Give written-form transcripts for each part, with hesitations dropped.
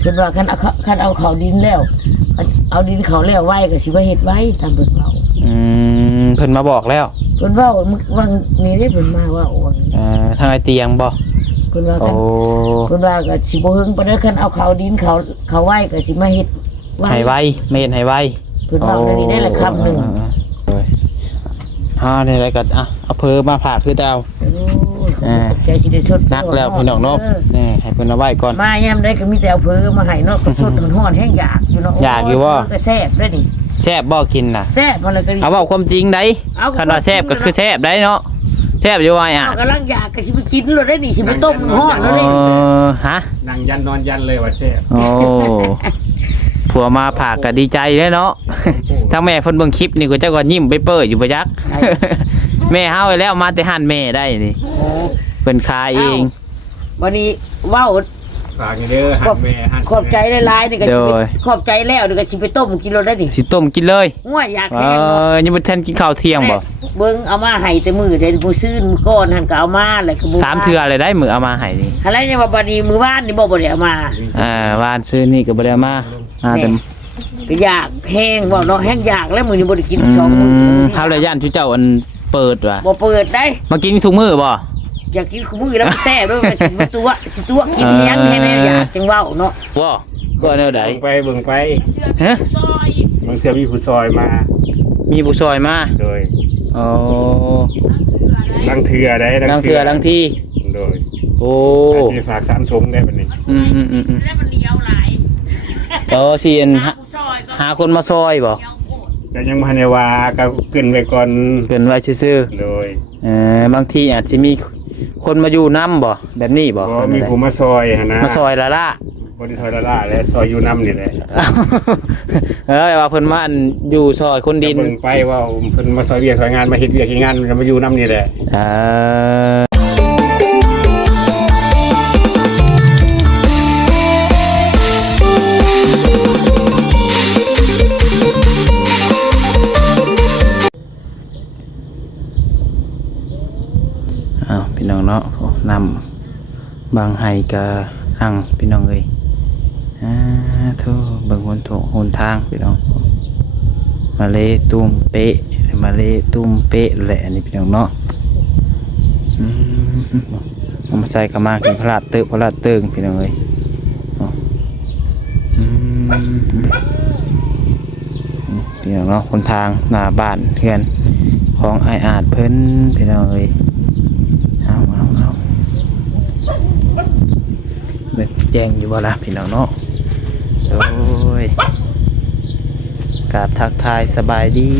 เพิ่นว่าคันเอาเขาดินแล้วเอาดินเขาแล้วไว้ก็สิว่าเฮ็ดไว้ตามเพิ่นเว้าเพิ่นมาบอกแล้วเพิ่นเว้าว่านี่ได้เพิ่นมาว่าว่าทางไอเตียงบ่เพิ่นว่าคันเพิ่นว่าก็สิบ่เฮิงปานใดคันเอาเขาดินเขาไว้ก็สิมาเฮ็ดให้ไว้ไม่เฮ็ดให้ไว้เพิ่นเว้าได้ได้ละคำนึงนี่อะไรก็เอาเพิ่มมาผ่าคือเจ้าใจสิได้ชดนักแล้วพี่น้องเนาะนี่ให้เพิ่นเอาไว้ก่อนมายามใดก็มีแต่เอาเพิ่มมาให้เนาะก็สดฮ้อนแห้งอยากอยู่เนาะอยากอยู่บ่ก็แซ่บเด้อนี่แซ่บบ่กินน่ะแซ่บบ่เลยก็เอาเว้าความจริงได้คันว่าแซ่บก็คือแซ่บได้เนาะแซ่บอยู่ว่ากำลังอยากก็สิไปกินเลยได้นี่สิไปต้มฮ้อนแล้วนี่ฮะนั่งยันนอนยันเลยว่าแซ่บโอ้ผัวมาผากก็ดีใจเลยเนาะถ้าแม่เพิ่นเบิ่งคลิปนี่ก็จะก็ยิ้มไปเปิดอยู่บ่จักแม่เฮาแล้วมาแต่หั่นแม่ได้นี่เพิ่นขายเองวันนี้เว้าฝากเด้อหั่นแม่หั่นขอบใจหลายๆนี่ก็สิขอบใจแล้วนี่ก็สิไปต้มกินเลยได้นี่สิต้มกินเลยง่วยอยากแห้งยังบ่ทันกินข้าวเที่ยงบ่เบิ่งเอามาให้แต่มื้อแต่ผู้ซื้อก่อนหั่นก็เอามาแล้วก็บ่3เทื่อเลยได้มื้อเอามาให้นี่อะไรเนี่ยว่าบัดนี้มื้อวานนี่บ่ได้เอามาวานซื้อนี่ก็บ่ได้เอามาแต่ก็อยากแห้งบ่เนาะแห้งอยากแล้วมื้อนี้บ่ได้กิน2มื้อเฮาเลยย่านจุเจ้าอันเปิดว่ะบ่เปิดได้มากินทุกมื้อบ่อยากกินทุกมื้อแล้วมันแซ่บด้วยมันสิมาตัวกินยังให้แม่อยากจังเว้าเนาะบ่ก็แนวใดไปเบิ่งไปฮะบางเทื่อมีผู้ซอยมามีผู้ซอยมาโดยอ๋อลังเทื่อได้ลังเทื่อลังที่โดยโอ้สิฝาก3ถุงได้บัดนี้แล้วมันเหนียวหลายสิหาคนมาซอยบ่ก็ยังบ่ทันได้ว่าก็เกินไว้ก่อนเกินไว้ซื่อๆโดยบางทีอาจสิมีคนมาอยู่นํบ่แบบนี้บ่มีผู้มาซอยหั่นนะมาซอยละล่ะบ่ได้ซอยละล่ะและซอยอยู่นํนี่แหละว่าเพิ่นมาอยู่ซอยคนดินเบิ่งไปว่าเพิ่นมาซอยเวียกซอยงานมาเฮ็ดเวียกเฮ็ดงานก็มาอยู่นํนี่แหละพี่น้องเนาะนำบางไห้กะอังพี่น้องเอ้ยทั่วเบิ่งหนทางพี่น้องมาเลตุ้มเป๊ะมาเลตุ้มเป๊ะแหละนี่พี่น้องเนาะมาใส่กระมากินพลาดเติงพี่น้องเอ้ยพี่น้องเนาะหนทางหน้าบ้านเพื่อนของไออาจเพิ่นพี่น้องเอ้ยเอาเด็กแจ้งอยู่บ่ล่ะพี่น้องเนาะโอ้ยกราบทักทายสบายดี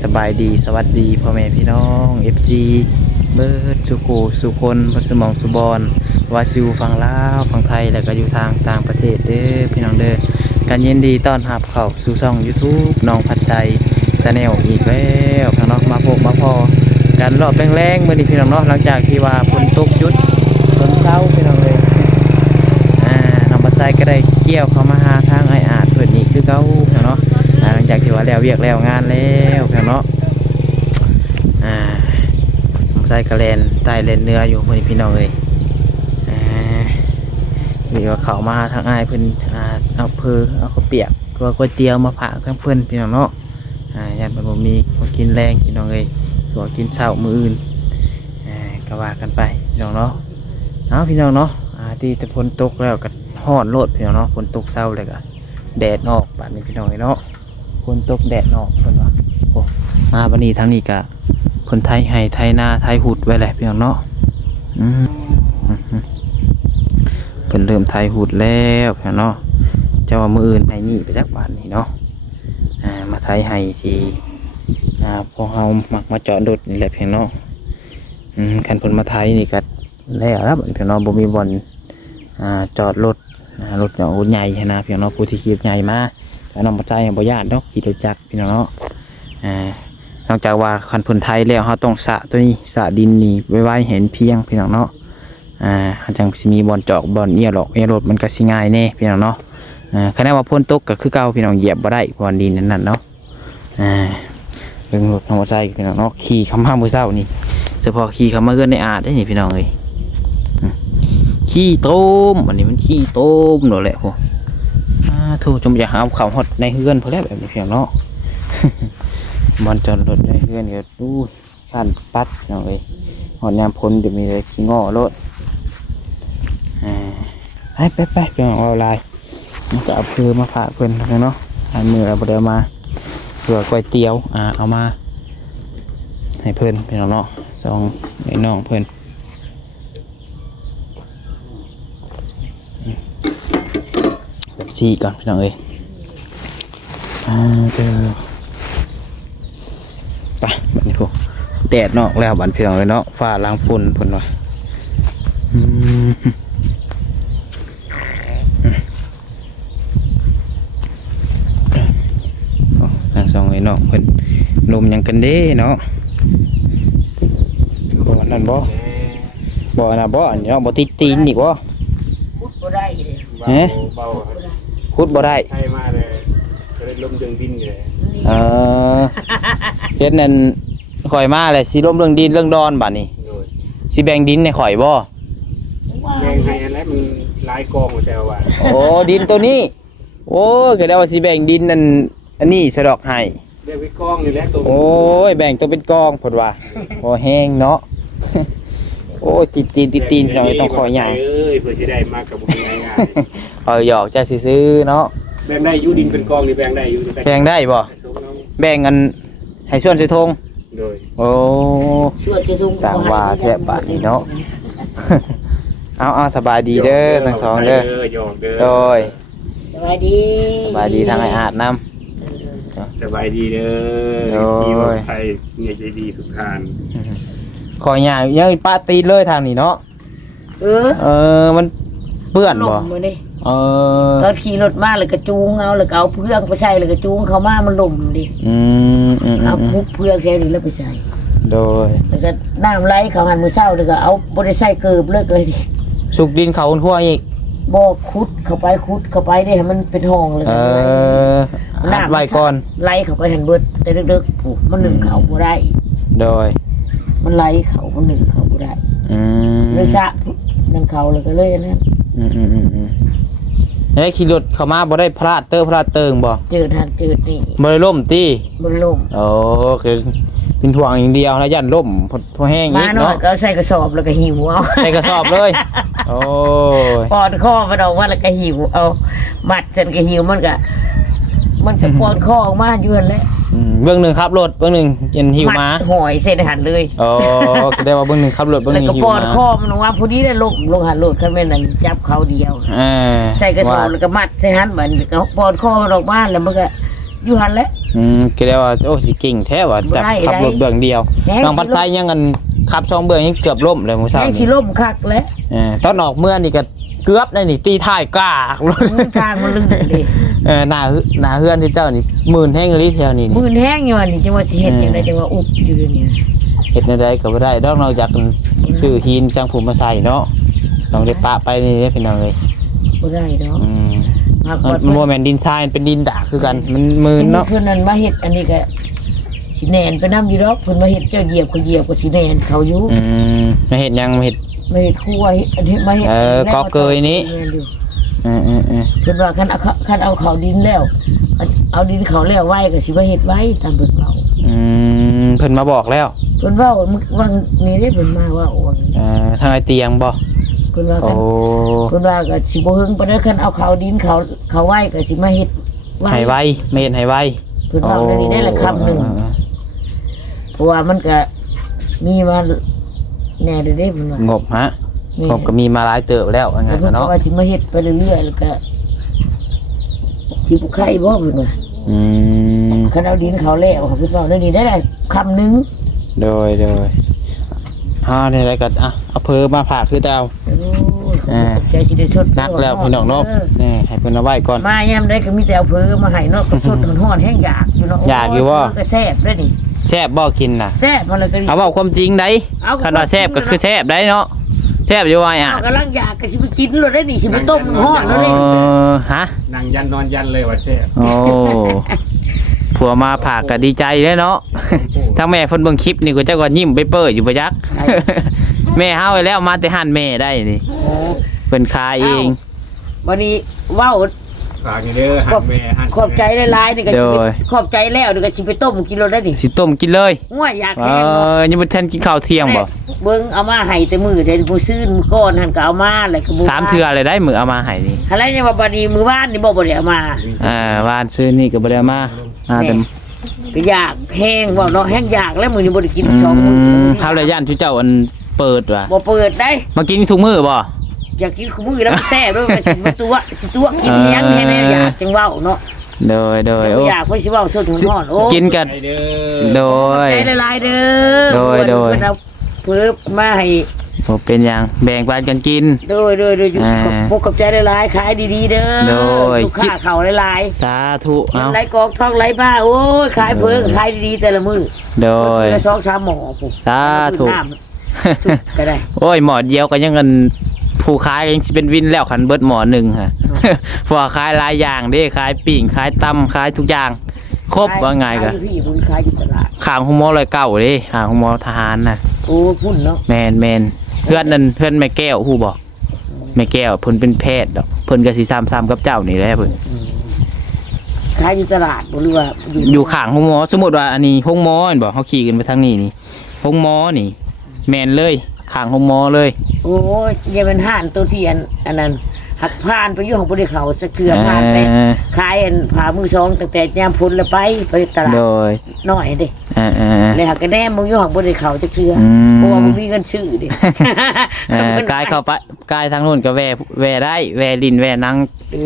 สวัสดีพ่อแม่พี่น้อง FC เบิร์ดสุคนบัสมองสุบอนวาซิวฝั่งลาวฝั่งไทยแล้วก็อยู่ทางต่างประเทศเด้อพี่น้องเด้อการยินดีต้อนรับเข้าสู่ช่อง YouTube น้องพัดใจชาแนลอีกแล้วพี่น้องมาพอกันรอบแรงๆมื้อนี้พี่น้องเนาะหลังจากที่ว่าฝนตกหยุดฝนเช้าพี่น้องเลยน้องพัดใจก็ได้เกี่ยวเข้ามาหาทางไออาจเพิ่นนี่คือเก่าพี่น้องเนาะหลังจากที่ว่าแล้วเวียกแล้วงานแล้วพี่น้องเนาะใส่กระเลนใต้เลนเนื้ออยู่พี่น้องเลยมีว่าเขามาทางอ้ายเพิ่นเอาข้าวเปียกก๋วยเตี๋ยวมาผ่าทั้งเพิ่นพี่น้องเนาะยันมันบ่มีมากินแรงพี่น้องเลยตัวกินเช้ามื้ออื่นก็ว่ากันไปพี่น้องเนาะพี่น้องเนาะที่แต่ฝนตกแล้วก็ฮ้อนโลดพี่น้องเนาะฝนตกเช้าเลยก็แดดออกบัดนี้พี่น้องเนาะฝนตกแดดออกเพิ่นว่าโอ้มาบัดนี้ทางนี้ก็คนไทยให้ไทยนาไทยหุดไว้แหละพี่น้องเนาะเพิ่นเริ่มไทยหุดแล้วพี่น้องเนาะเจ้าว่ามืออื่นไทยนี่ไปจักบาทนี่เนาะมาไทยให้ที่พอเฮามักมาจอดรถนี่แหละพี่น้องเนาะคันเพิ่นมาไทยนี่ก็แล้วครับพี่น้องบ่มีบ่อนจอดรถรถใหญ่นะพี่น้องผู้ที่ขี่ใหญ่มาแล้วน้องมาใจบ่ญาติเนาะขี่รถจักรพี่น้องเนาะนอกจากว่าคันพื้นไทยแล้วเขาต้องสะตัวนี้สะดินนี่ไว้เห็นเพียงพี่น้องเนาะจังมีบอลจอกบอลเอียรถมันก็สิง่ายแน่พี่น้องเนาะขณะว่าพ่นตกก็คือเก่าพี่น้องเหยียบบ่ได้บอลดินนั่นเนาะเรื่องรถน้องใจพี่น้องเนาะขี่เข้ามาเมื่อเช้านี่เฉพาะขี่เข้ามาเกินในอาดได้นี่พี่น้องเลย ขี้ต้มอันนี้มันขี้ต้มนั่นแหละพ่อถูกจมอยากหาข้าวฮอดในเฮือนเพิ่นแล้วแบบนี้เพียงเนาะ มันจอดรถในเฮือนก็ดูข้านปัดเนาะเอ้ยฮอดยามพ้นจะมีแต่ขี้ง้อรถไปเพียงเอาลายมันก็เอาเพื่อมาฝากเพิ่นเนาะอันมื้อเราบ่ได้เอามาเพื่อก๋วยเตี๋ยวเอามาให้เพิ่นพี่น้องเนาะซองไอ้น้องเพิ่นแบบซี่ก่อนพี่น้องเอ้ยไปบัดนี้พวกแดดนอกแล้วบัดพี่น้องเอ้ยเนาะฟ้าล้างฝุ่นเพิ่นว่าทางซองไอ้น้องเพิ่นลมยังกันเด้เนาะบ่นั่นบ่น่ะบ่อันนี้เนาะบ่ติดตีนอีกบ่ พูดบ่ได้เลย เบา ขุดบ่ได้ ใช่มาเลยจะได้ลมดึงดินเลย เฮ็ดนั่นข่อยมาเลยสิล้มเรื่องดินเรื่องดอนบัดนี้สิแบ่งดินให้ข่อยบ่ แบ่งให้อะไรมันหลายกองแต่ว่า โอ้ดินตัวนี้โอ้ก็ได้ว่าสิแบ่งดินนั่นอันนี้สะดอกให้ แบ่งไว้กองนี่แหละตัว โอ้ยแบ่งตัวเป็นกองเพิ่นว่าพอแห้งเนาะ โอ้ยติดตีนเราต้องคอยใหญ่ เอ้ยเพื่อสิได้มากับบ่ง่าย เอาหยอกจะสิซื้อเนาะ ๆแบ่งได้อยู่ดินเป็นกองนี่แบ่งได้อยู่ แบ่งได้บ่แบ่งกันให้ส่วนสิทง โดย โอ้ ช่วยจะทุ่ง สร้างว่าแทบบัดนี้เนาะ เอาสบายดีเด้อทั้งสองเด้อ หยอกเด้อ โดย สบายดี สบายดีทางไอ้อาดนำ สบายดีเด้อ โอ้ย ที่ว่าไทยเนี่ยใจดีทุกทาน ขออย่างยังป้าตีเลยทางนี้เนาะ มันเปื้อน ล บ่ มมาดิ เ ตอนขี่รถมาเลยกระจูงเอาเลยเอาเพื่องไปใส่เลยกระจูงเขามามันลมดิ เอาพุกเพื่องแค่นี้แล้วไปใส่ โดย แล้วก็น้ำไหลเขาหันมือเศร้าเลยก็เอาบริใส่เกิบเลิกเลยดิ สุกดินเขาทั่วอีก บ่คุดเข้าไปได้ให้มันเป็นห้องเลย อัดไว้ก่อน ไหลเข้าไปหันเบิดแต่ดึกๆผูกมันหนึ่งเขาบ่ได้ โดย มันไหลเขามันหนึ่งเขาบ่ได้เลยสะนั่นเขาเลยก็เลยนั่น เฮ้ยขี่รถเข้ามาบ่ได้พลาดเติงบ่ เจอทันเจอนี่ บ่ได้ล่มติ มันลม โอ้คือเป็นห่วงอย่างเดียวนะยันล่มพอแห้งอี มาก หน่อ เนาะ ยก็ใส่กระสอบแล้วก็หิวเอา ใส่กระสอบเลย โอ้ย ปอนข้อมันออกมาแล้วก็หิวเอามัดเส้นก็หิวมันก็ปอนข้อออกมาอยู่หั่นแหละ เบื้องหนึ่งขับรถเบื้องหนึ่งกินหิวมา ดหอยเส้นหันเลย โอ้ก็ได้ว่าเบื้องหนึ่งขับรถเบื้องห แล้ว นึ่ง ก็ หิว ปอน มา ข้อมันว่าพอดีได้ลงหันโลดคันแม่นนั่นจับเขาเดียว ใส่กระสอบแล้วก็มัดใส่หันเหมือนก็ปอนข้อมันออกมาแล้วมันก็อยู่หันแหล้ว ก็ได้ว่าโอ้สิเก่งแท้ว่าจับขับรถเบื้องเดียวน้องพัดไซยังกันขับสองเบื้องยังเกือบล่มเลยมื้อเช้า แห้ง นี่ สิล่มคักแล้ว ตอนออกเมื่อนี่ก็เกือบได้นี่ตีท้ายกากรถ ทางมันลื่นดิ หน้าเฮือนที่เจ้านี่หมื่นแห้งเลยแถวนี้ มือแห้งอยู่อันนี้จังว่าสิเฮ็ดจังได๋จังว่าอุบอยู่เดี๋ยวนี้ เฮ็ดได้ก็บ่ได้ดอกนอกจากซื้อหินจังผมมาใส่เนาะต้องได้ปะไปนี่พี่น้องเอ้ย บ่ได้ดอกมาก่อน มันบ่แม่นดินทรายเป็นดินดากคือกันมันมืนเนาะ เพิ่นนั้นมาเฮ็ดอันนี้ก็สิแนนไปนำอยู่ดอกเพิ่นมาเฮ็ดเจ้าเหยียบก็สิแนนเขาอยู่ มาเฮ็ดหยังมาเฮ็ด มาเฮ็ดครัวอันนี้มาเฮ็ด กอเกยนี้ เพิ่นว่าคันเอาเขาดินแล้วเอาดินเขาแล้วไว้ก็สิมาเฮ็ดไว้ตามเพิ่นเว้า เพิ่นมาบอกแล้ว เพิ่นเว้าวังนี้ได้เพิ่นมาว่าวัง ทางไอเตียงบ่ เพิ่นว่า โอ้ เพิ่นว่าก็สิบ่ฮึงปานใดคันเอาเขาดินเขาไว้ก็สิมาเฮ็ด ให้ไวไม่เฮ็ดให้ไว เพิ่นเว้าได้ได้ละคำหนึงเพราะว่ามันก็มีมาแน่เด้เพิ่นว่าง บฮะงบก็มีมาหลายเติบแล้วว่างั้น เพิ่น เนาะ ว่าสิมาเฮ็ดไปเรื่อยๆแล้วก็สิบ่ใครบ่เพิ่นว่า คันเอาดินเขาแล้วเขาคิดว่าเรื่องนี้ได้ละคำหนึง โดยนี่อะไรก็เอาเพิ่มมาผ่าคือเจ้า ใจสิได้ชด นักแล้วพี่น้องเนาะนี่ให้เพิ่นเอาไว้ก่อน มายามได้ก็มีแต่เอาเผือมาให้เนาะกับสดฮ้อนๆแห้งอยากอยู่เนาะ อยากอยู่บ่ ก็แซ่บได้นี่ แซ่บบ่กินน่ะ แซ่บมันเลยก็ดี เอาเว้าความจริงได้คันว่าแซ่บก็คือแซ่บได้เนาะแซ่บอยู่ว่าอ่ะ เอากำลังอยากก็สิไปกินเลยได้นี่สิไปต้มฮ้อนแล้วนี่ ฮะ นั่งยันนอนยันเลยว่าแซ่บ โอ้ผัวมาผากก็ดีใจเลยเนาะทั้งแม่เพิ่นเบิ่งคลิปนี่ก็เจ้าก็ยิ้มไปเปิดอยู่บ่จัก แม่เฮาไว้แล้วมาแต่หันแม่ได้นี่ เพิ่นขายเอง วันนี้เว้า ฝากนี่เด้อหันแม่หัน ขอบใจหลายๆนี่ก็สิไปขอบใจแล้วนี่ก็สิไปต้มกินโลได้ดิ สิต้มกินเลย ง่วยอยากแห้งเนาะ ยังบ่ทันกินข้าวเที่ยงบ่ เบิ่งเอามาให้แต่มื้อเดี๋ยวมื้อซื่นมื้อก่อนหั่นก็เอามาแล้วก็บ่ 3เทื่อเลยได้มื้อเอามาให้นี่ อะไรเนี่ยว่าบัดนี้มื้อวานนี่บ่ได้เอามา วานซื้อนี่ก็บ่ได้เอามาแต่ ก็อยากแห้งว่าเนาะแห้งอยากแล้วมื้อนี้บ่ได้กิน2มื้อ ข้าวเลยย่านชุเจ้าอันเปิดว่ะ บ่เปิดได้ มากินทุกมื้อบ่ อยากกินคู่มื้อแล้วมันแซ่บด้วยมันสิมาตัวกินเลี้ยงให้แม่อยากจังเว้าเนาะ โดยโอ้ อยากเพิ่นสิเว้าสดถึงฮ้อนโอ้ กินกัน ไปเด้อ โดย ใจหลายๆเด้ โดย เพิ่นเอาเพิ่มมาให้ บ่เป็นหยังแบ่งปันกันกิน โดยอยู่พวกกับใจหลายๆขายดีๆเด้อ โดย ลูกค้าเข้าหลาย สาธุ ๆ เอา ไหลกองทองไหลมาโอ้ยขายเพิ่งขายดีๆแต่ละมื้อ โดย ละ2-3หม้อปุ๊บ สาธุ น้ำสุดก็ได้ โอ้ยหมอเดียวก็ยังเงินผู้ขายยังสิเป็นวินแล้วคันเบิดหมอหนึ่งฮะ เพราะว่าขายหลายอย่างเด้ขายปิ่งขายตำขายทุกอย่าง ครบว่าไงก็ ขายอยู่พี่บุญขายอยู่ตลาด ข้างหุมอเลยเก่าเด้ข้างหุมอทหารน่ะ โอ้พุ่นเนาะ แมนเพื่อนนั่นเพื่อนแม่แก้วฮู้บ่แม่แก้วเพิ่นเป็นแพทย์ดอกเพิ่นก็สิซ้ำกับเจ้านี่แหละเพิ่น ขายอยู่ตลาดบ่หรือว่า อยู่ข้างหุมอสมมุติว่าอันนี้ห้องหมอเห็นบ่เฮาขี่กันไปทางนี้นี่ห้องหมอนี่ แม่นเลยข้างห้องหมอเลย โอ้ยอย่าเป็นห่านตัวที่อันนั้นหักผ่านไปอยู่ของบ่ได้เข้าสักเกือผ่านไปขายอันผ่ามือสองตั้งแต่ยามพ้นแล้วไปตลาด โดย น้อยเด้ เลยหักกระแนมมึงอยู่ของบ่ได้เข้าจักเทื่อเพราะว่าบ่มีเงินซื้อดิ กายเข้าไปกายทางนู้นก็แวได้แวลินแวนัง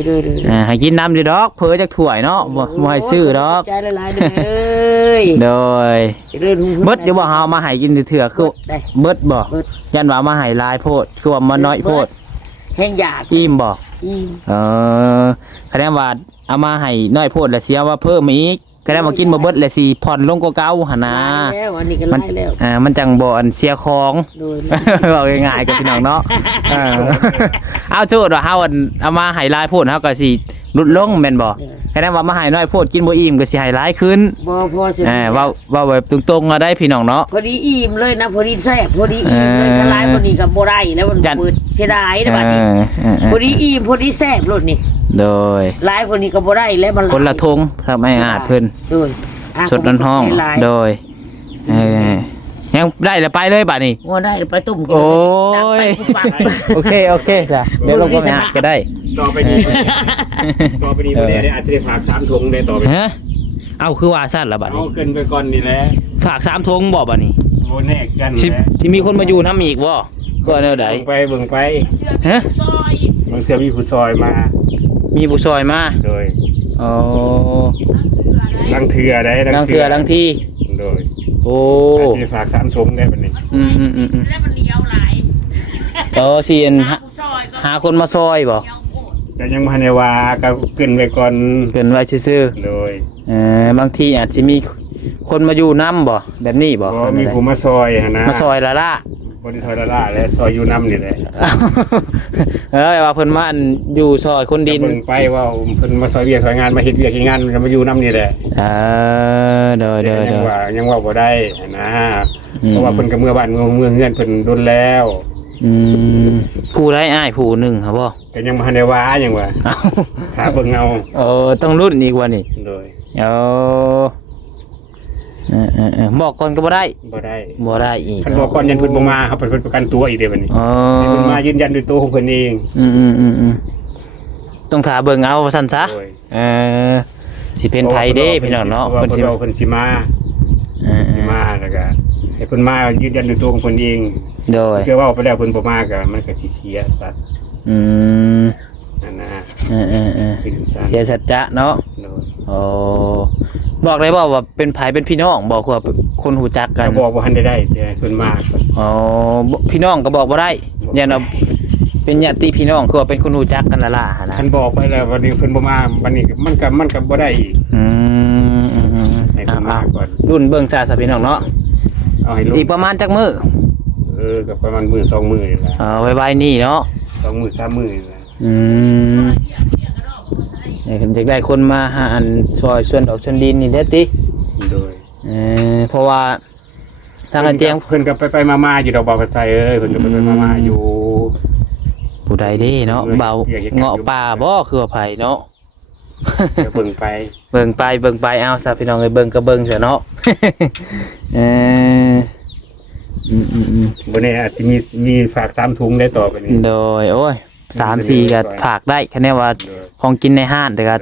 ดื้อ ให้กินน้ำดีดอกเผลอจักถ้วยเนาะบ่ให้ซื้อดอก ใจละลายเด้อเอ้ย โดย เรื่อย เบิดอยู่บ่เฮามาให้กินเถื่อคือ ได้ เบิดบ่ เบิด ยันว่ามาให้หลายโพดคือว่ามันน้อยโพด แห้งอยาก อิ่มบ่ อิ่ม คะแนนว่าเอามาให้น้อยโพดแล้วเสียว่าเพิ่มมาอีกคะแนนว่ากินบ่เบิดแล้วสิผ่อนลงกว่าเก่าหั่นนะ แล้วอันนี้ก็ มั ไล่แล้ว มันจังบ่อันเสียของ โดย บอกง่ายๆกับพี่น้องเนาะเอาโจทย์ว่าเฮาเอามาให้หลายโพดเฮาก็สิลดลงแม่นบ่คะแนนว่ามาให้น้อยโพดกินบ่อิ่มก็สิให้หลายขึ้น บ่พอสิ ว่าแบบตรงๆมาได้พี่น้องเนาะ พอดีอิ่มเลยนะพอดีแซ่บพอดีอิ่มเลยถ้าหลายพอดีก็บ่ได้แล้วมันเปิดเสียดายนะบัดนี้พอดีอิ่มพอดีแซ่บรถนี่ โดย หลายคนนี้ก็บ่ได้แล้วมัน คนละทงครับไม่อาจเพิ่น โดย สดห้องโดยยังได้แล้วไปเลยบัดนี้ ว่าได้ไปตุ่มกิน โอ้ย ดังไปปุ๊บปัง โอเคจ้ะเดี๋ยวลงก็ไม่อาจก็ได้ ต่อไปนี้บ่ได้อาจจะได้ฝาก3ถุงได้ต่อไป ฮะเอาคือว่าสั้นละบัด เอา นี้ เกินไปก่อนนี่แหละ ฝาก3ทงบ่บัดนี้ โบแน่กัน สิ แหละ สิมีคนมาอยู่น้ำอีกบ่ก็แนวใด เบิ่งไป ฮะ บางเทื่อมีผู้ซอยมา มีผู้ซอยมา โดย อ๋อ ลังเทื่อได้ ลังเทื่อลังที่ โดย โอ้ อาจจะฝาก3ถุงได้บัดนี้ แล้วมันเหนียวหลาย สิอัน ผู้ซอยก็ หาคนมาซอยบ่ เหนียวโคตร แต่ยังบ่ทันได้ว่าก็เกินไปก่อน เกินไว้ซื่อ โดย ๆบางทีอาจจะมีคนมาอยู่น้ำบ่แบบนี้บ่ บ่มีผู้มาซอยหั่นนะ มาซอยละล่ะ บ่ได้ซอยละล่าและซอยอยู่น้ำนี่แหละ ว่าเพิ่นมาอันอยู่ซอยคนดิน เบิ่งไปว่าเพิ่นมาซอยเวียกซอยงานมาเฮ็ดเวียกเฮ็ดงานมันก็มาอยู่น้ำนี่แหละ เด้อ ยังว่าบ่ได้นะเพราะว่าเพิ่นก็เมื่อบ้านเมืองเฮือนเพิ่นโดนแล้ว ผู้ได้อ้ายผู้หนึ่งครับบ่ ก็ยังบ่ทันได้ว่าหยังว่า เอ้า ถ้าเบิ่งเอา ต้องรุ่นอีกว่านี่ โดย บอกก่อนก็บ่ได้ บ่ได้ บ่ได้อีก คันบอกก่อนยันเพิ่นบ่มาครับเพิ่นประกันตัวอีกเด้บัดนี้ อ๋อ ให้เพิ่นมายืนยันด้วยตัวของเพิ่นเอง ต้องถาเบิ่งเอาซั่นซะ โดย สิเป็นไผเด้พี่น้องเนาะ เพิ่นสิเพิ่นสิมาแล้วก็ให้เพิ่นมายืนยันด้วยตัวของเพิ่นเอง โดย เชื่อว่าไปแล้วเพิ่นบ่มาก็มันก็สิเสียสัตว์ นั่นนะ เสียสัจจะเนาะ โดย โอ้บอกเลยว่าเป็นไผเป็นพี่น้องบอกว่าคนหูจักกัน ก็บอกว่าทันได้แต่เพิ่นมา อ๋อพี่น้องก็บอกบ่ได้ยันเอาเป็นญาติพี่น้องคือว่าเป็นคนหูจักกันละล่ะนะ คันบอกไปแล้ววันนี้เพิ่นบ่มาวันนี้มันก็บ่ได้อีกให้เพิ่นมาก่อน รุ่นเบิ่งซาพี่น้องเนาะ เอาให้ลง อีกประมาณจักมื้อ ก็ประมาณมื้อ2มื้อนี่แหละ ไว้นี่เนาะ 2มื้อ3มื้อนี่แหละ เห็นจะได้คนมาหาอันซอยส่วนดอกชนดินนี่เด้อติ โดย เพราะว่าทางอันเจียง เพิ่นก็ไปๆมาๆอยู่ดอกบ่าวกระไสเอ้ยเพิ่นก็ไปๆมาๆอยู่ ผู้ใดเด้เนาะเบาเงาะป่าบ่คือว่าไผเนาะ เดี๋ยวเบิ่งไป เบิ่งไปเอาซะพี่น้องเอ้ยเบิ่งก็เบิ่งซะเนาะ เออบ่แน่อาจสิมีฝาก3ถุงได้ต่อไปนี้ โดยโอ้ย3-4ก็ฝากได้คะแนนว่าของกินในห้างแต่ก็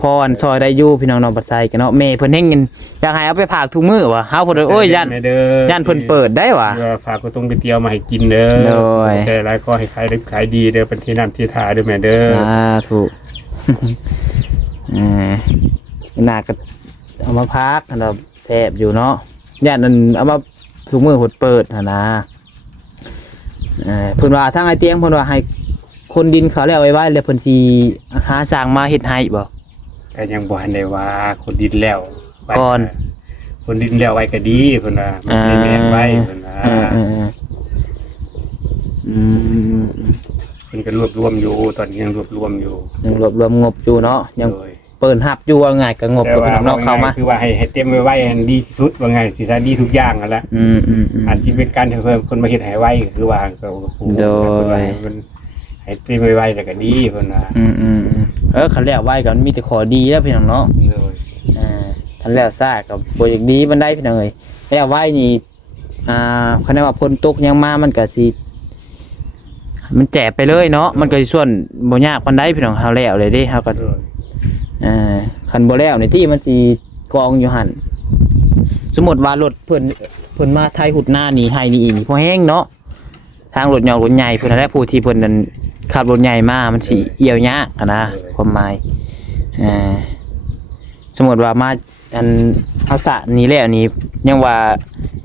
พออันซอยได้อยู่พี่น้องน้องปัดไซกันเนาะแม่เพิ่นเฮงเงินอยากให้เอาไปฝากทุกมื้อว่ะเฮาเพิ่นโอ้ยย่านเพิ่นเปิดได้ว่ะฝากก็ต้องไปเตียวมาให้กินเด้อแต่หลายก็ให้ขายดีเด้อเป็นที่น้ำที่ทาเด้อแม่เด้อสาธุน่าก็เอามาพักอันเราแซ่บอยู่เนาะย่านนั้นเอามาทุกมื้อเพิ่นเปิดหั่นนะเพิ่นว่าทางไอ้เตียงเพิ่นว่าให้คนดินเขาแล้วไว้แล้วเพิ่นสิหาสร้างมาเฮ็ดให้บ่ก็ยังบ่ทันได้ว่าคนดินแล้วก่อนคนดินแล้วไว้ก็ดีเพิ่นว่ามันแม่นไว้เพิ่นว่าเพิ่นก็รวบรวมอยู่ตอนนี้ยังรวบรวมอยู่ยังรวบรวมงบอยู่เนาะยังเปิดรับอยู่ว่าง่ายก็งบก็พี่น้องเข้ามาคือว่าให้เต็มไว้ให้ดีที่สุดว่าไงสิถ้าดีทุกอย่างนั่นแหละอาจสิเป็นการเพิ่มคนมาเฮ็ดให้ไว้คือว่าก็โดยมันให้เต็มไว้แล้วก็ดีเพิ่นว่าคันแล้วไว้ก็มีแต่ขอดีแล้วพี่น้องเนาะคันแล้วซ่าก็บ่อยากดีมันได้พี่น้องเอ้ยแล้วไว้นี่คันว่าฝนตกยังมามันก็สิมันแจกไปเลยเนาะมันก็สิส่วนบ่ยากปานใดพี่น้องเฮาแล้วเลยเด้เฮาก็คันบ่แล้วในที่มันสิกองอยู่หั่นสมมุติว่ารถเพิ่นมาไทยหุดหน้านี่ให้นี่อีกพอแห้งเนาะทางรถยาวรถใหญ่เพิ่นได้ผู้ที่เพิ่นนั้นขับรถใหญ่มามันสิเอี่ยวยากนะความหมายสมมุติว่ามาอันเอาสะนี่แล้วนี่ยังว่า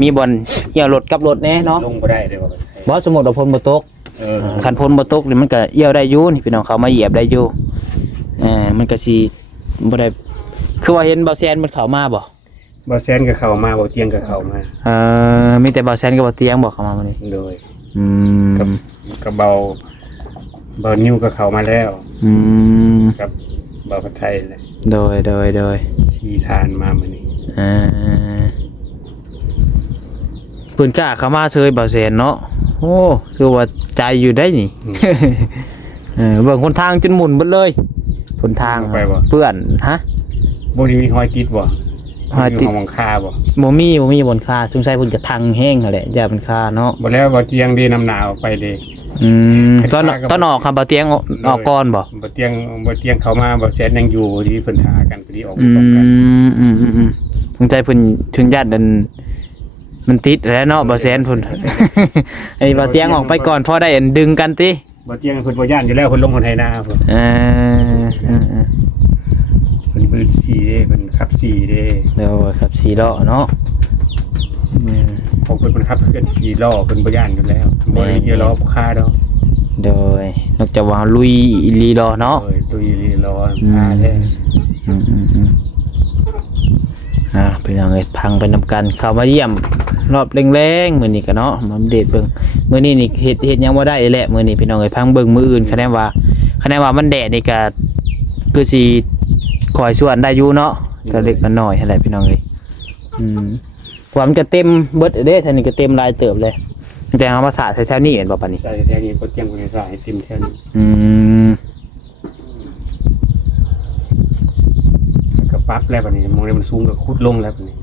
มีบ่อนเอี่ยวรถกับรถแน่เนาะลงบ่ได้เด้บ่สมมุติว่าฝนบ่ตกคันฝนบ่ตกนี่มันก็เอี่ยวได้อยู่นี่พี่น้องเขามาเหยียบได้อยู่มันก็สิบ่ได้คือว่าเห็นเบาแซนมันเข้ามาบ่แซนก็เข้ามาบ่เตียงก็เข้ามามีแต่เบาแซนกับเบาเตียงบ่เข้ามามื้อนี้โดยกับเบานิ้วก็เข้ามาแล้วกับเบาพัดไทยเลยโดยขี่ทานมามื้อนี้เพิ่นกล้าเข้ามาเฉยเบาแซนเนาะโอ้คือว่าใจอยู่ได้นี่เบิ่งคนทางจนหมุนเบิดเลยคนทางเปื้อนฮะบ่ได้มีหอยติดบ่หอยติดของคาบ่มีบนคาสงสัยเพิ่นจะทังแห้งนั่นแหละอย่าเป็นคาเนาะบ่แล้วบ่เตียงดีน้ำหนาวไปเด้ตอนออกครับบ่เตียงออกก่อนบ่เตียงเข้ามาบ่แสนยังอยู่ที่เพิ่นหากันพอดีออกพร้อมกันสงสัยเพิ่นถึงญาติมันติดแล้วเนาะบ่แสนเพิ่นไอ้บ่เตียงออกไปก่อนพอได้ดึงกันติบ่เตียงเพิ่นบ่ย่านอยู่แล้วเพิ่นลงคนไทยนาเพิ่นเพิ่น4เด้เพิ่นขับ4เด้เดี๋ยวขับ4ล้อเนาะของเพิ่นขับเกิน4ล้อเพิ่นบ่ย่านอยู่แล้วบ่ได้เกี่ยวล้อบ่ค่าดอกโดยนอกจากว่าลุยลีล้อเนาะลุยลีล้อค่าแท้พี่น้องเอ้ยพังไปนำกันเข้ามาเยี่ยมรอบแรงๆมื้อนี้ก็เนาะมาอัปเดตเบิ่งมื้อนี้นี่เฮ็ดยังบ่ได้แหละมื้อนี้พี่น้องเอ้ยพังเบิ่งมื้ออื่นคะแนนว่ามันแดดนี่ก็คือสิคอยส่วนได้อยู่เนาะก็เล็กน้อยๆหั่นแหละพี่น้องเอ้ยความจะเต็มเบิดเด้ท่านี้ก็เต็มลายเติบเลยแต่เอามาสาดแถวๆนี้เห็นบ่ปานนี้ใช่แถวนี้บ่เตียงบ่ได้สาดให้เต็มแถวนี้ก็ปรับแล้วบัดนี้มองได้มันสูงก็ขุดลงแล้วบัดนี้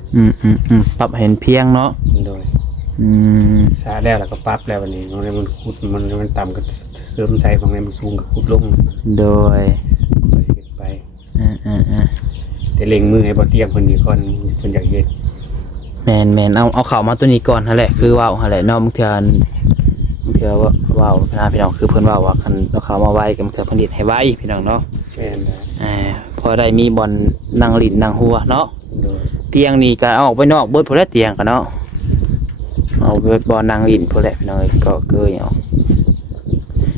ปรับเห็นเพียงเนาะโดยสาดแล้วก็ปรับแล้วบัดนี้มองได้มันขุดมันต่ำก็เสริมใส่มองได้มันสูงก็ขุดลงโดยไปแต่เล็งมือให้บ่เตียงเพิ่นนี่ก่อนเพิ่นอยากเฮ็ดแม่นเอาเข้ามาตัวนี้ก่อนนั่นแหละคือว่าวนั่นแหละเนาะบางเทื่อว่าวนะพี่น้องคือเพิ่นว่าคันเอาเข้ามาไว้ก็มันเทื่อผลิตให้ไว้พี่น้องเนาะแม่นพอได้มีบ่อนนั่งลิ้นนั่งหัวเนาะเตียงนี่ก็เอาออกไปนอกเบิดพุ่นแล้วเตียงก็เนาะเอาเบิดบ่อนนั่งลิ้นพุ่นแหละพี่น้องก็เกยเอา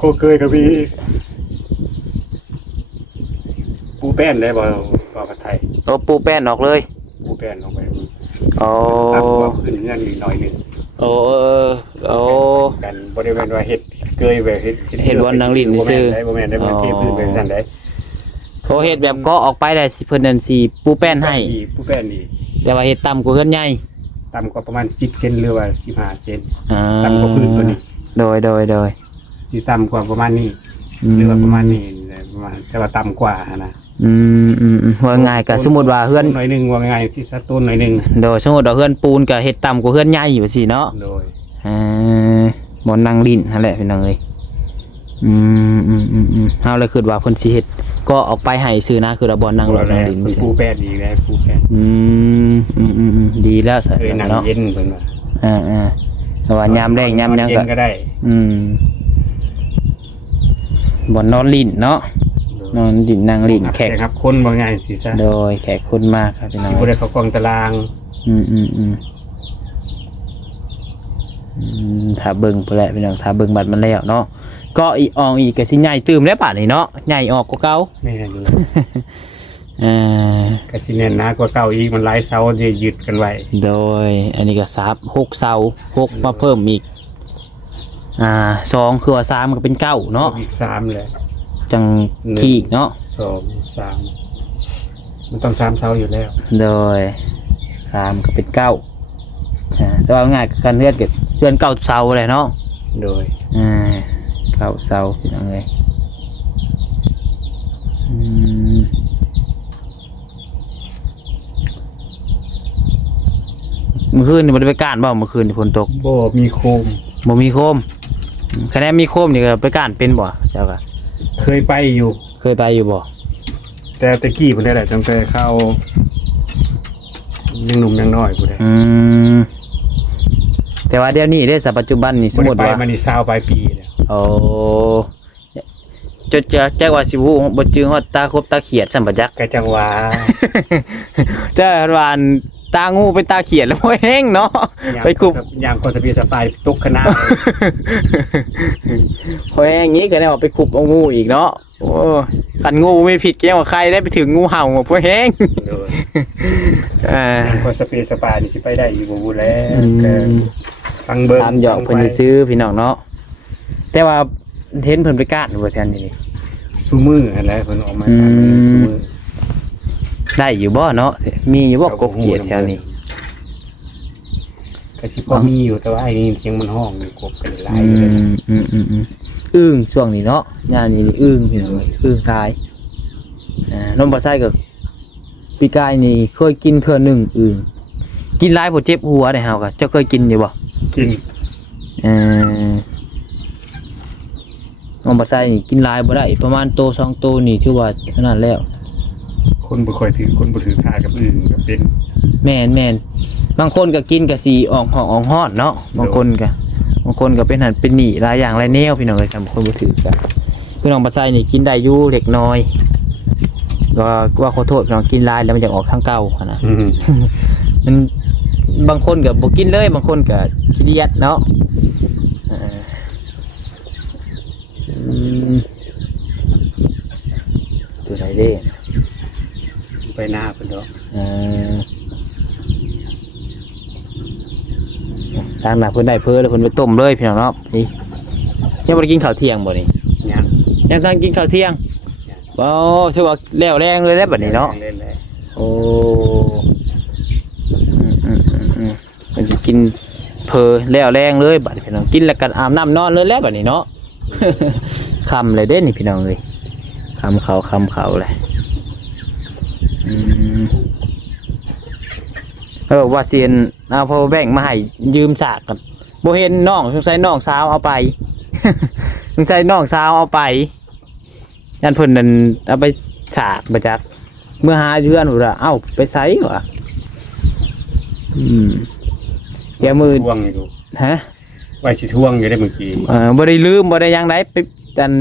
ก็เกยก็มีปูแป้นได้บ่ผัดไทยปูแป้นออกเลยปูแป้นออกไปตักว่าขึ้นเงื่อนอีกหน่อยนึงกันบ่ได้แม่นว่าเฮ็ดเกยแบบเฮ็ดบ่นั่งลิ้นซื่อบ่แม่นได้บ่เทพื้นไปซั่นได้เขาเฮ็ดแบบก็ออกไปได้สิเพิ่นนั่นสิปูแป้นให้ปูแป้นนี่แต่ว่าเฮ็ดต่ำกว่าเฮือนใหญ่ต่ำกว่าประมาณ10เซนหรือว่า15เซนต่ำกว่าพื้นตัวนี้โดย สิต่ำกว่าประมาณนี้หรือว่าประมาณนี้ประมาณแต่ว่าต่ำกว่านะ ว่าง่ายก็สมมุติว่าเฮือน หน่อยนึงว่าง่ายที่สตูนหน่อยนึง โดยสมมุติว่าเฮือนปูนก็เฮ็ดต่ำกว่าเฮือนใหญ่อยู่สิเนาะ โดย บ่นั่งลิ้นนั่นแหละพี่น้องเอ้ยเฮาเลยคิดว่าเพิ่นสิเฮ็ดก็ออกไปให้ซื้อนะคือว่าบ่นั่งรถนั่งลิ้น เป็นผู้แพทย์ดีแล้วผู้แพทย์ ดีแล้วซะ เคยนั่ง เนาะ เย็นเพิ่นว่า แต่ว่ายามแรงยามหยัง เย็นก็ได้ บ่นอนลิ้นเนาะนอนลิ้นนั่งลิ้นแขก ครับคนว่าง่ายสิซะ โดยแขกคนมากครับพี่น้อง สิบ่ได้เข้ากองตาราง ถ้าเบิ่งพุ่นแหละพี่น้องถ้าเบิ่งบัดมันแล้วเนาะก็อีอองอีกก็สิใหญ่ตื่มแล้วป่านนี้เนาะใหญ่ออกกว่าเก่า แม่นอยู่ก็สิแน่นหนากว่าเก่าอีกมันหลายเสาที่ยึดกันไว้ โดยอันนี้ก็6เสา6มาเพิ่มอีก2คือว่า3ก็เป็น9เนาะ อีก3เลย จังขี้เนาะ 2 3มันต้อง3เสาอยู่แล้ว โดย3ก็เป็น9สว่าง่ายกันเฮือนก็เฮือน9เสาเลยเนาะ โดย9เสาพี่น้องเอ้ยเมื่อคืนนี่บ่ได้ไปก้านบ่เมื่อคืนนี่ฝนตก บ่มีโคม บ่มีโคมคะแนนมีโคมนี่ก็ไปก้านเป็นบ่เจ้าก็ เคยไปอยู่ เคยไปอยู่บ่ แต่ตะกี้เพิ่นได้แหละตั้งแต่เข้ายังหนุ่มยังน้อยพุ่นได้ แต่ว่าเดี๋ยวนี้เด้อปัจจุบันนี่สมมุติ บ่ได้ ว่า ไปมานี่20ปลายปีแล้ว โอ้จะจักว่าสิฮู้บ่จื้อฮอดตาคบตาเขียดซั่นบ่จัก ก็จังหวะ จะว่าอันตางูเป็นตาเขียดแล้วบ่แห้งเนาะไปคุบ ยามก็สะเปียสะปายตกคณะ พอแห้งงี้ก็ได้ว่าไปคุบเอางูอีกเนาะโอ้กันงูไม่ผิดแก้ว่าใครได้ไปถึงงูเห่าพอแห้ง โดยยามก็สะเปียสะปายนี่สิไปได้อยู่บ่ฮู้แล้วก็ฟังเบิ่ง ตามหยอกเพิ่นสิซื้อพี่น้องเนาะแต่ว่าเห็นเพิ่นไปก้านบ่แทนนี่ ซุมื้ออะไรเพิ่นออกมาทางซุมื้อ ได้อยู่บ่เนาะมีอยู่บ่กบเขียดแถวนี้ ก็สิพอมีอยู่แต่ว่าไอ้นี่เสียงมันห้องอยู่กบกันหลายอยู่เลย อึ้งช่วงนี้เนาะงานนี้อึ้งพี่น้องอึ้งตายน้องบ่ใส่ก็ปีกายนี่เคยกินเทื่อนึงอึ้งกินหลายบ่เจ็บหัวได้เฮาก็เจ้าเคยกินอยู่บ่ กิน น้องบ่ใส่นี่กินหลายบ่ได้ประมาณโต2โตนี่ถือว่าขนาดแล้ว คนบ่ค่อยถือคนบ่ถือค่ากับอื่นก็เป็น แม่นบางคนก็กินก็สิออกห้องออกฮ้อนเนาะบางคนก็เป็นหันเป็นหนี้หลายอย่างหลายแนวพี่น้องเอ้ยจำคนบ่ถือกันพี่น้องบ่ใส่นี่กินได้อยู่เล็กน้อยก็ว่าขอโทษพี่น้องกินหลายแล้วมันจะออกทางเก่าหั่นน่ะ มันบางคนก็บ่กินเลยบางคนก็ขี้เดียดเนาะตัวไหนเด้ ไปหน้าเพิ่นดอก ทางหน้าเพิ่นได้เพิ่นแล้วเพิ่นไปต้มเลยพี่น้องเนาะนี่ยังบ่ได้กินข้าวเที่ยงบ่นี่ ยัง ยังทางกินข้าวเที่ยงบ่ถือว่าแล้วแรงเลยแล้วบัดนี้เนาะ เล่นเลย โอ้เพิ่นสิกินเพอแล้วแรงเลยบัดนี้พี่น้องกินแล้วก็อาบน้ำนอนเลยแล้วบัดนี้เนาะ ค่ำเลยเด้นี่พี่น้องเอ้ยค่ำเขาเลยว่าเซียนเอาพอแบ่งมาให้ยืมสากกันบ่เห็นน้องสงสัยน้องสาวเอาไป สงสัยน้องสาวเอาไปยันเพิ่นนั่นเอาไปฉากมาจากเมื่อหาเดือนพุ่นละเอ้าไปไสวะเดี๋ยวมือ ทวงอยู่ ฮะ ไว้สิทวงอยู่ได้เมื่อกี้ บ่ได้ลืมบ่ได้หยังไดไปจัน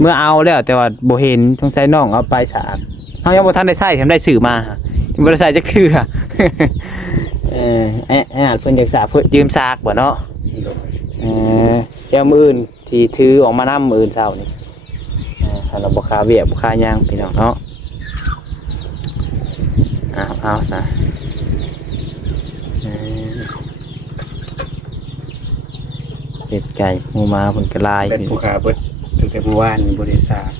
เมื่อเอาแล้วแต่ว่าบ่เห็นสงสัยน้องเอาไปฉากเฮายังบ่ทันได้ใช้แถมได้ซื้อมายังบ่ได้ใช้จักเทื่อ อาจเพิ่นอยากสากเพิ่นยืมสากบ่เนาะเดี๋ยวมื้ออื่นที่ถือออกมานำมื้ออื่นเช้านี่ถ้าเราบ่ค่าเวียกบ่ค่าหยังพี่น้องเนาะเอาซะเป็ดไก่หมูหมาเพิ่นก็ลาย เป็นผู้ขาเบิดตั้งแต่เมื่อวานบ่ได้ทราบ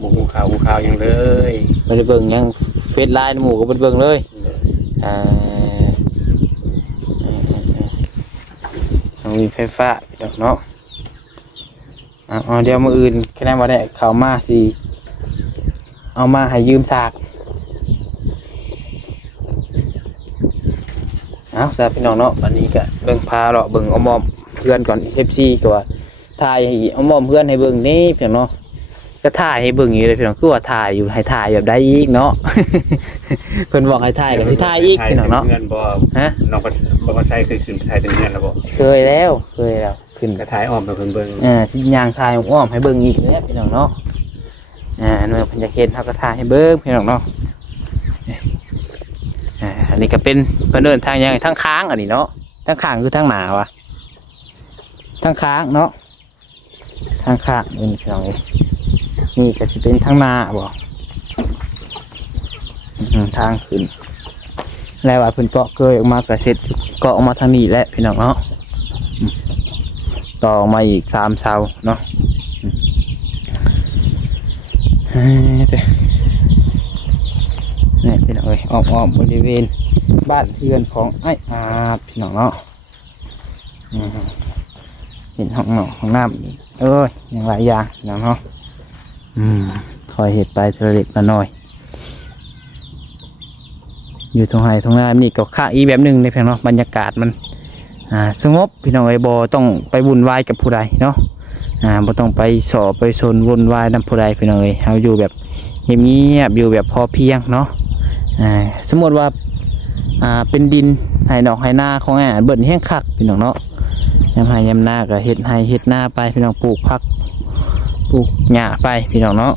บ่ฮู้ข่าวหยังเลย บ่ได้เบิ่งหยังเฟซไลน์หมู่ก็บ่ได้เบิ่งเลยมีไฟฟ้าเนาะ อ๋อเดี๋ยวมื้ออื่นแค่นั้นบ่ได้เข้ามาสิเอามาให้ยืมซากเอาซะพี่น้องเนาะวันนี้ก็เบิ่งพาเลาะเบิ่งอ้อมๆเพื่อนก่อน FC ตัวถ่ายให้อ้อมๆเพื่อนให้เบิ่งนี่พี่น้องเนาะก็ถ่ายให้เบิ่งอยู่เลยพี่น้องคือว่าถ่ายอยู่ให้ถ่ายแบบได้อีกเนาะ เพิ่นบอกให้ถ่ายก็สิถ่ายอีกพี่น้องเนาะ เงินบ่ ฮะ น้องก็ใช้คือขึ้นไปถ่ายถึงเงินแล้วบ่ เคยแล้วขึ้น ก็ถ่ายอ้อมไปเพิ่นเบิ่ง สิย่างถ่ายอ้อมให้เบิ่งอีกแล้วพี่น้องเนาะอันนี้เพิ่นจะเฮ็ดเฮาก็ถ่ายให้เบิ่งพี่น้องเนาะอันนี้ก็เป็นเพิ่นเดินทางยังทางค้างอันนี้เนาะทางข้างคือทางหน้าวะทางค้างเนาะทางข้างนี่พี่น้องเอ้ยนี่ก็สิเป็นทางหน้าบ่ทางขึ้นแล้วว่าเพิ่นเกาะเกยออกมาก็เสร็จเกาะออกมาทางนี้แหละพี่น้องเนาะต่อมาอีก3เสาเนาะนี่พี่น้องเอ้ยอ้อมบริเวณบ้านเรือนของไอ้อาพี่น้องเนาะเห็นห้องน้ำอย่างหลายอย่างเนาะคอยเห็ดไปเทเล็กละน้อยอยู่ตรงไหนตรงนั้นนี่ก็ค่าอีแบบหนึ่งในเพียงเนาะบรรยากาศมันสงบพี่น้องไอ้บ่ต้องไปวุ่นวายกับผู้ใดเนาะบ่ต้องไปสอบไปชนวุ่นวายนำผู้ใดพี่น้องเอ้ยเฮาอยู่แบบเงียบๆอยู่แบบพอเพียงเนาะสมมติว่าเป็นดินให้ดอกให้หน้าของเบิ่นแห้งคักพี่น้องเนาะยำให้ยำหน้าก็เฮ็ดให้เฮ็ดหน้าไปพี่น้องปลูกผักปลูกหญ้าไปพี่น้องเนาะ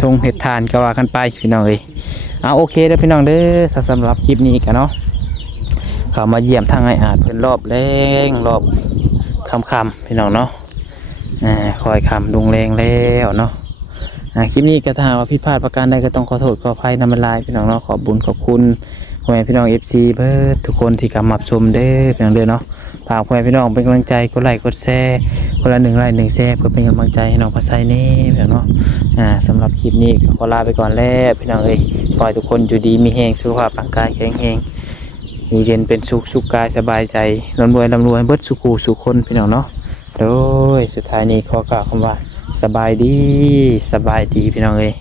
ทงเฮ็ดทานก็ว่ากันไปพี่น้องเอ้ยโอเคเด้อพี่น้องเด้อสำหรับคลิปนี้กันเนาะเข้ามาเยี่ยมทางไอ้อาจเพิ่นรอบแรงรอบค่ำๆพี่น้องเนาะคอยค่ำดงแรงแล้วเนาะคลิปนี้ก็ถ้าว่าผิดพลาดประการใดก็ต้องขอโทษขออภัยนำมันลายพี่น้องเนาะขอบบุญขอบคุณพ่อแม่พี่น้อง FC เบิดทุกคนที่กำลังชมเด้อพี่น้องเด้อเนาะฝากพ่อแม่พี่น้องเป็นกำลังใจกดไลค์กดแชร์คนละ1 ไลค์ 1 แชร์เพื่อเป็นกำลังใจให้น้องภาษานี่พี่น้องเนาะสำหรับคลิปนี้ขอลาไปก่อนแล้วพี่น้องเอ้ยขอให้ทุกคนอยู่ดีมีแรงสุขภาพร่างกายแข็งแรงอยู่เย็นเป็นสุขกายสบายใจร่ำรวยเบิดสุขสุขคนพี่น้องเนาะโดยสุดท้ายนี้ขอกล่าวคำว่าสบายดีพี่น้องเอ้ย